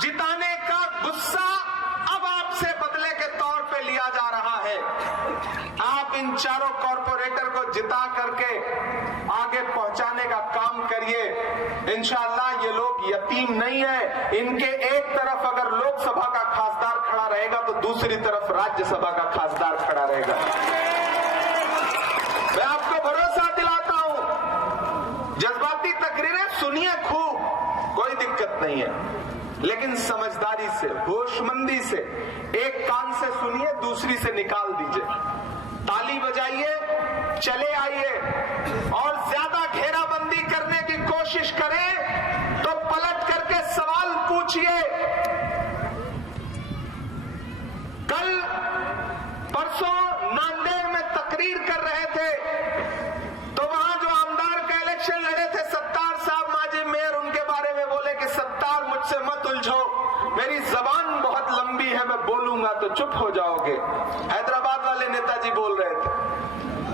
जिताने का गुस्सा अब आपसे बदले के तौर पे लिया जा रहा है। आप इन चारों कॉर्पोरेटर को जिता करके आगे पहुंचाने का काम करिए। इंशाअल्लाह ये लोग यतीम नहीं है। इनके एक तरफ अगर लोकसभा का खासदार खड़ा रहेगा तो दूसरी तरफ राज्यसभा का खासदार खड़ा रहेगा। मैं आपको भरोसा दिलाता हूं, जज्बाती तकरीरें सुनिए खूब, कोई दिक्कत नहीं है, लेकिन समझदारी से, होशमंदी से, एक कान से सुनिए, दूसरी से निकाल दीजिए। ताली बजाइए, चले आइए और ज्यादा घेराबंदी करने की कोशिश करें तो पलट करके सवाल पूछिए। कल परसों नांदेड़ में तकरीर कर रहे थे तो वहां जो आमदार का इलेक्शन लड़े थे सत्तार साहब माजी मेयर, उनके बारे में बोले कि सत्तार मुझसे मत उलझो, मेरी जबान बहुत लंबी है, मैं बोलूंगा तो चुप हो जाओगे। हैदराबाद वाले नेताजी बोल रहे थे।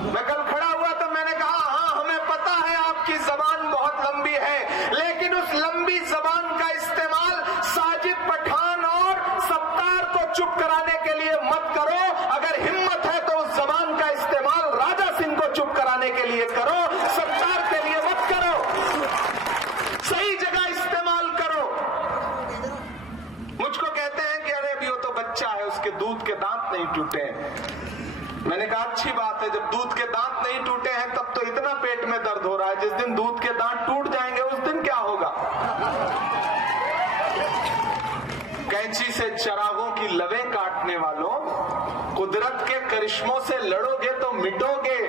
मैं कल खड़ा हुआ तो मैंने कहा हाँ, हमें पता है आपकी जबान बहुत लंबी है, लेकिन उस लंबी जबान का इस्तेमाल साजिद पठान और सत्तार को चुप कराने के लिए मत करो। अगर हिम्मत है तो उस जबान का इस्तेमाल राजा सिंह को चुप कराने के लिए करो, सत्तार के लिए मत करो। सही जगह इस्तेमाल करो। मुझको कहते हैं कि अरे अभी वो तो बच्चा है, उसके दूध के दांत नहीं टूटे हैं। मैंने कहा अच्छी बात है, जब दूध के दांत नहीं टूटे हैं तब तो इतना पेट में दर्द हो रहा है, जिस दिन दूध के दांत टूट जाएंगे उस दिन क्या होगा। कैंची से चरागों की लवें काटने वालों, कुदरत के करिश्मों से लड़ोगे तो मिटोगे।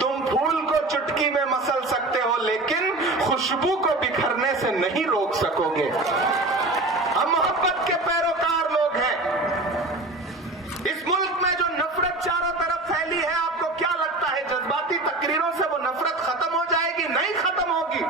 तुम फूल को चुटकी में मसल सकते हो लेकिन खुशबू को बिखरने से नहीं रोक सकोगे। हम मोहब्बत के पैरोकार लोग हैं। इस मुल्क में जो नफरत चारों तरफ फैली है, आपको क्या लगता है जज्बाती तकरीरों से वो नफरत खत्म हो जाएगी? नहीं खत्म होगी।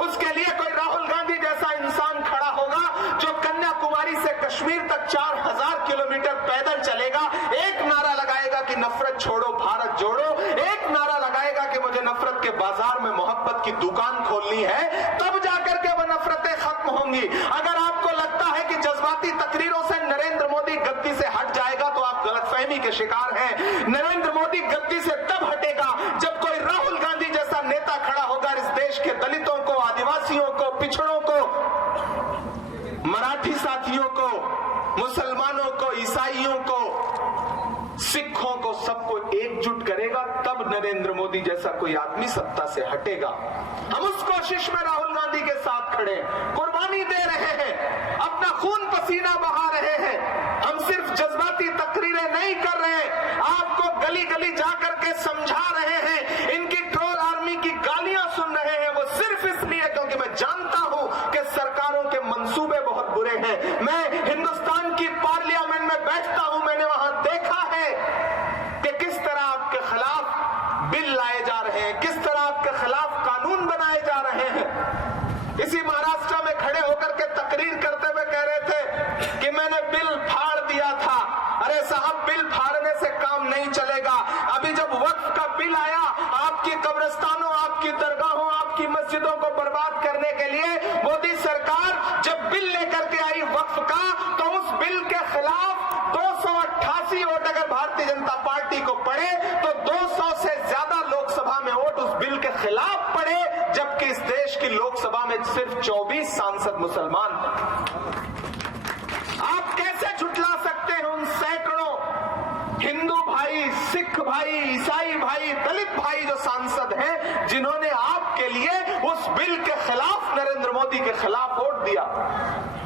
उसके लिए कोई राहुल गांधी जैसा इंसान खड़ा होगा जो कन्याकुमारी से कश्मीर तक 4000 किलोमीटर पैदल चलेगा, एक नारा लगाएगा कि नफरत छोड़ो भारत जोड़ो, एक नारा लगाएगा कि मुझे नफरत के बाजार में मोहब्बत की दुकान खोलनी है, तब जाकर के वो नफरतें खत्म होंगी। अगर आपको लगता है कि जज्बाती तकरीरों से नरेंद्र मोदी गद्दी से हट जाएगा तो आप गलतफहमी के शिकार हैं। नरेंद्र मोदी गद्दी से तब हटेगा जब कोई राहुल गांधी जैसा नेता खड़ा होगा, इस देश के दलितों को, आदिवासियों को, पिछड़ों को, मराठी साथियों को, मुसलमानों को, ईसाइयों को, सिखों को, सबको एकजुट करेगा, तब नरेंद्र मोदी जैसा कोई आदमी सत्ता से हटेगा। हम उस कोशिश में राहुल गांधी के साथ खड़े, कुर्बानी दे रहे हैं, अपना खून पसीना बहा रहे हैं। हम सिर्फ जज्बाती तकरीरें नहीं कर रहे, आपको गली गली जाकर के समझा रहे हैं। इनकी ट्रोल आर्मी की गालियां सुन रहे हैं, वो सिर्फ इसलिए क्योंकि मैं जानता हूं कि सरकारों के मंसूबे बहुत बुरे हैं। मैं हिंदुस्तान की पार्लियामेंट में बैठता हूं, मैंने वहां देखा है कि किस तरह आपके खिलाफ बिल लाए जा रहे हैं, किस तरह आपके खिलाफ कानून बनाए जा रहे हैं। इसी महाराष्ट्र में खड़े होकर के तकरीर करते हुए कह रहे थे कि मैंने बिल फाड़ दिया था। अरे साहब, बिल फाड़ने से काम नहीं चलेगा। अभी जब वक्फ का बिल आया, आपकी कब्रिस्तानों, आपकी दरगाहों, आपकी मस्जिदों को बर्बाद करने के लिए मोदी सरकार जब बिल लेकर के आई वक्फ का, तो उस बिल के खिलाफ 288 वोट अगर भारतीय जनता पार्टी को पड़े तो 200 से ज्यादा लोकसभा में वोट उस बिल के खिलाफ पड़े, जबकि इस देश की लोकसभा में सिर्फ 24 सांसद मुसलमान हैं। आप कैसे झुठला सकते हैं उन सैकड़ों हिंदू भाई, सिख भाई, ईसाई भाई, दलित भाई जो सांसद हैं, जिन्होंने आपके लिए उस बिल के खिलाफ, नरेंद्र मोदी के खिलाफ वोट दिया।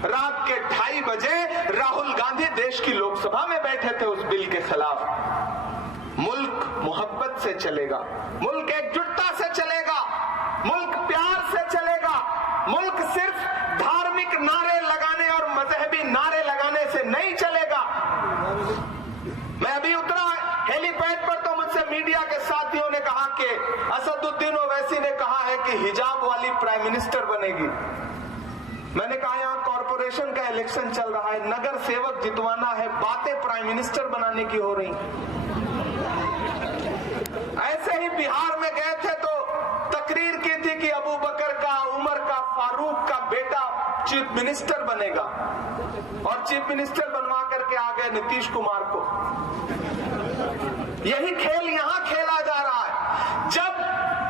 रात के 2:30 बजे राहुल गांधी देश की लोकसभा में बैठे थे उस बिल के खिलाफ। मुल्क मोहब्बत से चलेगा, मुल्क एकजुटता से चलेगा, मुल्क प्यार से चलेगा। मुल्क सिर्फ धार्मिक नारे लगाने और मजहबी नारे लगाने से नहीं चलेगा। मैं अभी उतरा हेलीपैड पर तो मुझसे मीडिया के साथियों ने कहा कि असदुद्दीन ओवैसी ने कहा है कि हिजाब वाली प्राइम मिनिस्टर बनेगी। मैंने कहा यहाँ कॉर्पोरेशन का इलेक्शन चल रहा है, नगर सेवक जितवाना है, बातें प्राइम मिनिस्टर बनाने की हो रही। ऐसे ही बिहार में गए थे तो तकरीर की थी कि अबू बकर का, उमर का, फारूक का बेटा चीफ मिनिस्टर बनेगा, और चीफ मिनिस्टर बनवा करके आ गए नीतीश कुमार को। यही खेल यहां खेला जा रहा है। जब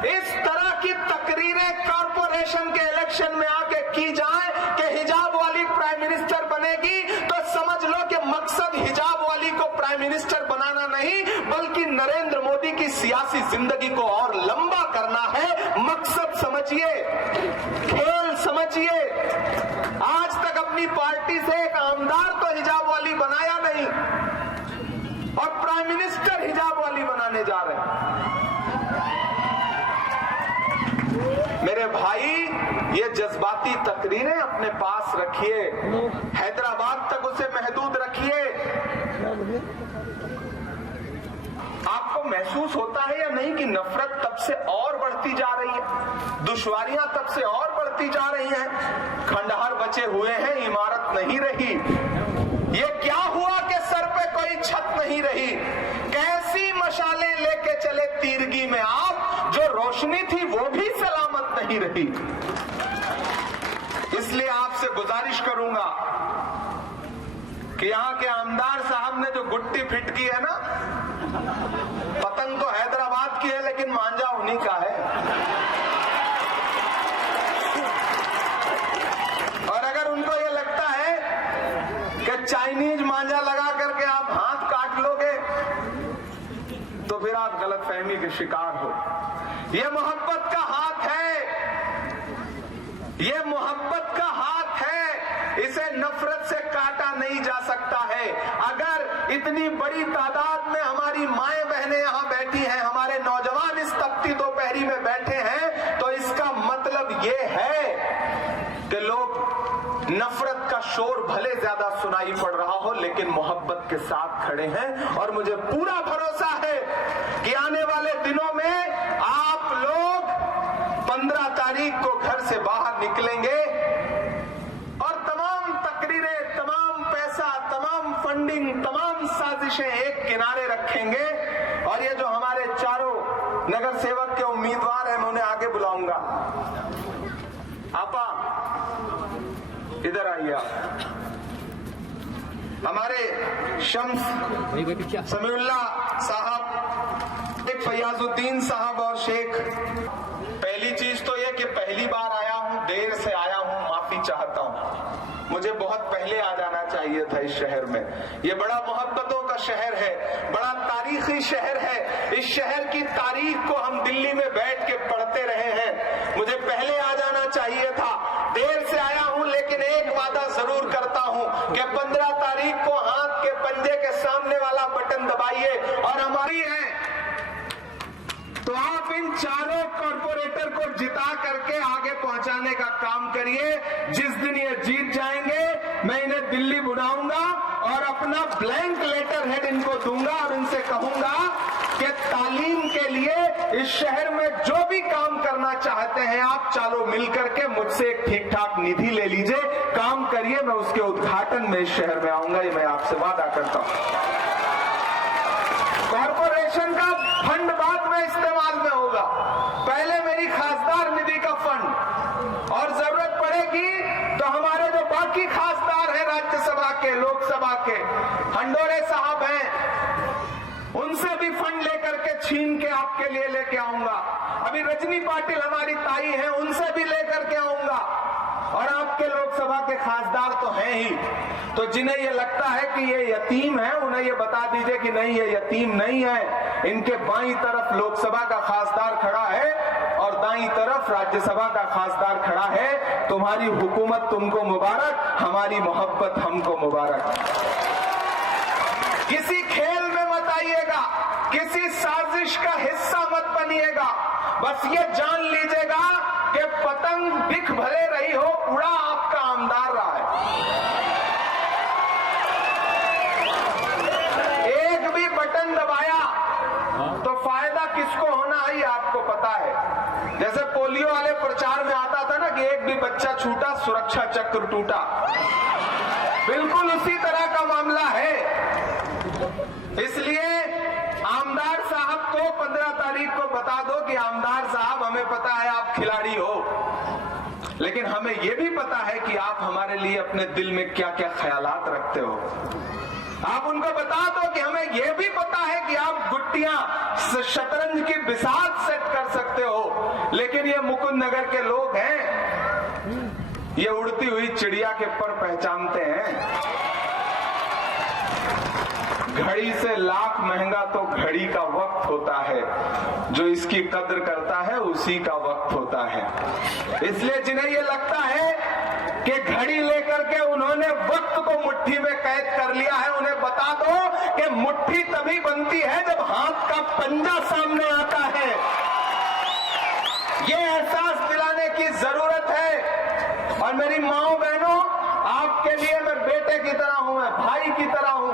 इस तरह की तकरीरें कॉर्पोरेशन के इलेक्शन में आके की जाए कि हिजाब वाली प्राइम मिनिस्टर बनेगी, तो समझ लो कि मकसद हिजाब वाली को प्राइम मिनिस्टर बनाना नहीं, बल्कि नरेंद्र मोदी की सियासी जिंदगी को और लंबा करना है। मकसद समझिए, खेल समझिए। आज तक अपनी पार्टी से एक आमदार तो हिजाब वाली बनाया नहीं, और प्राइम मिनिस्टर हिजाब वाली बनाने जा रहे हैं। मेरे भाई, ये जज्बाती तकरीरें अपने पास रखिए, हैदराबाद तक उसे महदूद रखिए। आपको महसूस होता है या नहीं कि नफरत तब से और बढ़ती जा रही है, दुश्वारियां तब से और बढ़ती जा रही हैं, खंडहर बचे हुए हैं, इमारत नहीं रही। ये क्या हुआ कि सर पे कोई छत नहीं रही? कैसी मशालें लेके चले तीरगी में आप, जो रोशनी थी वो भी सलामत नहीं रही। इसलिए आपसे गुजारिश करूंगा कि यहाँ के आमदार साहब ने जो गुट्टी फिट की है ना, पतंग तो हैदराबाद की है लेकिन मांझा उन्हीं का है। और अगर उनको ये लगता है कि चाइनीज मांझा लगा करके आप हाथ काट लोगे, तो फिर आप गलतफहमी के शिकार हो। ये मोहब्बत का हाथ है, ये मोहब्बत का हाथ है, इसे नफरत से काटा नहीं जा सकता है। अगर इतनी बड़ी तादाद में हमारी माएं बहनें यहाँ बैठी हैं, हमारे नौजवान इस तपती दोपहरी में बैठे हैं, तो इसका मतलब ये है कि लोग नफरत का शोर भले ज्यादा सुनाई पड़ रहा हो, लेकिन मोहब्बत के साथ खड़े हैं। और मुझे पूरा भरोसा है कि आने वाले दिनों में आप लोग 15 तारीख को घर से बाहर निकलेंगे और तमाम तकरीरें, तमाम पैसा, तमाम फंडिंग, तमाम साजिशें एक किनारे रखेंगे, और ये जो हमारे चारों नगर सेवक के उम्मीदवार हैं, मैं उन्हें आगे बुलाऊंगा। आपा इधर आइए। आप हमारे शम्स समीउल्लाह साहब, एक फयाजुद्दीन साहब और शेख। पहली चीज तो ये कि पहली बार आया हूं, देर से आया हूं, माफी चाहता हूं। मुझे बहुत पहले आ जाना चाहिए था इस शहर में। ये बड़ा मोहब्बतों का शहर है, बड़ा तारीखी शहर है। इस शहर की तारीख को हम दिल्ली में बैठ के पढ़ते रहे हैं। मुझे पहले आ जाना चाहिए था, देर से आया हूं, लेकिन एक वादा जरूर करता हूं कि 15 तारीख को हाथ के पंजे के सामने वाला बटन दबाइए और हमारी है तो आप इन चारों कॉर्पोरेटर को जिता करके आगे पहुंचाने का काम करिए। जिस दिन ये जीत जाएंगे, मैं इन्हें दिल्ली बुलाऊंगा और अपना ब्लैंक लेटर हेड इनको दूंगा और इनसे कहूंगा कि तालीम के लिए इस शहर में जो भी काम करना चाहते हैं, आप चारों मिलकर के मुझसे एक ठीक ठाक निधि ले लीजिए, काम करिए। मैं उसके उद्घाटन में इस शहर में आऊंगा, ये मैं आपसे वादा करता हूं। कॉर्पोरेशन का फंड बाद में इस्तेमाल में होगा, पहले मेरी खासदार निधि का फंड, और जरूरत पड़ेगी तो हमारे जो बाकी खासदार हैं राज्यसभा के, लोकसभा के, हंडोरे साहब हैं, उनसे भी फंड लेकर के छीन के आपके लिए लेके आऊंगा। अभी रजनी पाटिल हमारी ताई हैं, उनसे भी लेकर के आऊंगा। और आपके लोकसभा के खासदार तो हैं ही, तो जिन्हें ये लगता है कि ये यतीम है, उन्हें ये बता दीजिए कि नहीं, ये यतीम नहीं है। इनके बाईं तरफ लोकसभा का खासदार खड़ा है और दाईं तरफ राज्यसभा का खासदार खड़ा है। तुम्हारी हुकूमत तुमको मुबारक, हमारी मोहब्बत हमको मुबारक। किसी खेल में मत आइएगा, किसी साजिश का हिस्सा मत बनिएगा। बस ये जान लीजिएगा कि पतंग दिख भले रही हो, उड़ा आपका आमदार रहा है। एक भी बटन दबाया तो फायदा किसको होना है, आपको पता है। जैसे पोलियो वाले प्रचार में आता था ना कि एक भी बच्चा छूटा सुरक्षा चक्र टूटा, बिल्कुल उसी तरह का मामला है। इसलिए आमदार साहब को 15 तारीख को बता दो कि आमदार साहब, हमें पता है आप खिलाड़ी हो, लेकिन हमें यह भी पता है कि आप हमारे लिए अपने दिल में क्या क्या ख्यालात रखते हो। आप उनको बता दो कि हमें यह भी पता है कि आप गुट्टियां शतरंज की बिसात सेट कर सकते हो, लेकिन ये मुकुंद नगर के लोग हैं, ये उड़ती हुई चिड़िया के पर पहचानते हैं। घड़ी से लाख महंगा तो घड़ी का वक्त होता है, जो इसकी कद्र करता है उसी का वक्त होता है। इसलिए जिन्हें ये लगता है कि घड़ी लेकर के उन्होंने वक्त को मुट्ठी में कैद कर लिया है, उन्हें बता दो कि मुट्ठी तभी बनती है जब हाथ का पंजा सामने आता है। ये एहसास दिलाने की जरूरत है। और मेरी माओ बहनों, आपके लिए मैं बेटे की तरह हूं, मैं भाई की तरह हूं।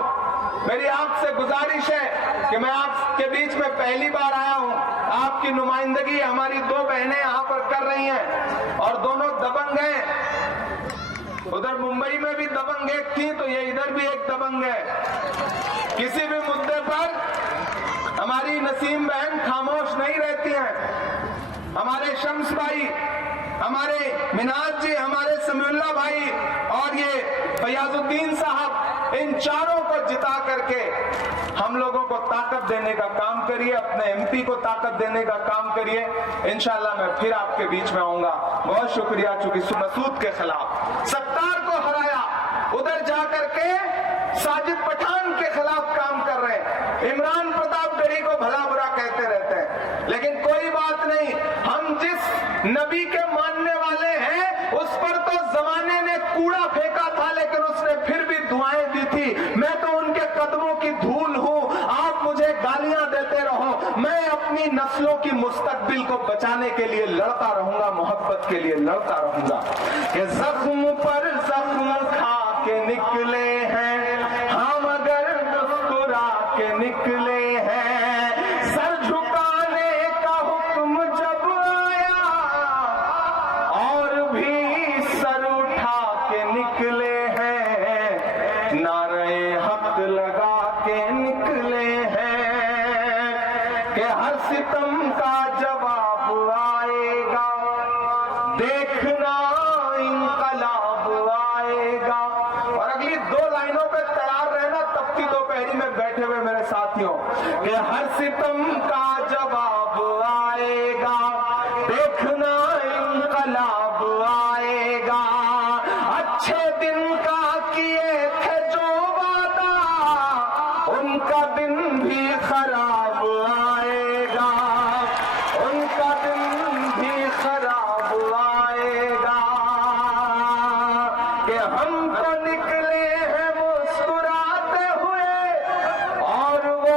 मेरी आपसे गुजारिश है कि मैं आपके बीच में पहली बार आया हूं, आपकी नुमाइंदगी हमारी दो बहनें यहां पर कर रही हैं और दोनों दबंग हैं। उधर मुंबई में भी दबंग एक थी, तो ये इधर भी एक दबंग है। किसी भी मुद्दे पर हमारी नसीम बहन खामोश नहीं रहती हैं। हमारे शम्स भाई, हमारे मिनाज जी, हमारे समीउल्लाह भाई और ये फयाजुद्दीन साहब, इन चारों को जिता करके हम लोगों को ताकत देने का काम करिए, अपने एमपी को ताकत देने का काम करिए। इंशाल्लाह मैं फिर आपके बीच में आऊंगा। बहुत शुक्रिया। चूंकि मसूद के खिलाफ सत्तार को हराया, उधर जाकर के साजिद पठान के खिलाफ काम कर रहे हैं, इमरान प्रतापगढ़ी को भला बुरा कहते रहते हैं, लेकिन कोई बात नहीं। हम जिस नबी के मानने वाले हैं उस पर तो जमाने ने कूड़ा फेंका था, लेकिन उसने फिर भी दुआएं दी थी। मैं तो उनके कदमों की धूल हूं। आप मुझे गालियां देते रहो, मैं अपनी नस्लों की मुस्तकबिल को बचाने के लिए लड़ता रहूंगा, मोहब्बत के लिए लड़ता रहूंगा। कि जख्म पर जख्म खा के निकले हैं हम, अगर मुस्कुरा के निकले हैं। सर झुकाने का हुक्म जब आया और भी सर उठा के निकले हैं। नारे हक लगा के निकले हैं कि हर सितम का जवाब आएगा, देखना इंकलाब आएगा। और अगली दो लाइनों पे तैयार रहना, तपती दोपहरी में बैठे हुए मेरे साथियों, कि हर सितम का जवाब आएगा, देखना इंकलाब आएगा। अच्छे दिन का किए थे जो वादा, उनका दिन भी खराब आएगा, उनका दिन भी खराब आएगा। कि हम तो निकले हैं मुस्कुराते हुए और वो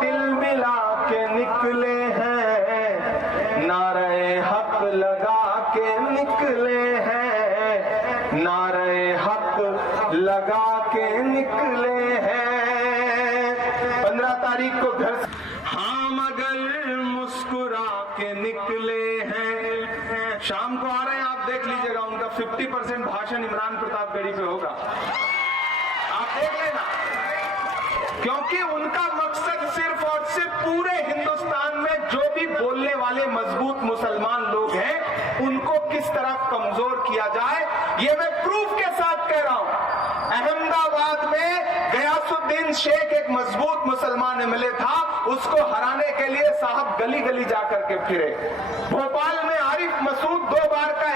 तिल मिला के निकले हैं। नारे हक लगा के निकले हैं, नारे हक लगा के निकले हैं। 15 तारीख को घर से हम अगर मुस्कुरा के निकले हैं। शाम को आ रहे हैं, आप देख लीजिएगा, उनका 50% भाषण इमरान प्रतापगढ़ी पे होगा, आप देख लेना। क्योंकि उनका मकसद सिर्फ और सिर्फ पूरे हिंदुस्तान में जो भी बोलने वाले मजबूत मुसलमान लोग हैं उनको किस तरह कमजोर किया जाए, ये मैं प्रूफ के साथ कह रहा हूं। अहमदाबाद में गयासुद्दीन शेख एक मजबूत मुसलमान एमएलए था, उसको हराने के लिए साहब गली गली जाकर के फिरे। भोपाल में आरिफ मसूद 2 बार का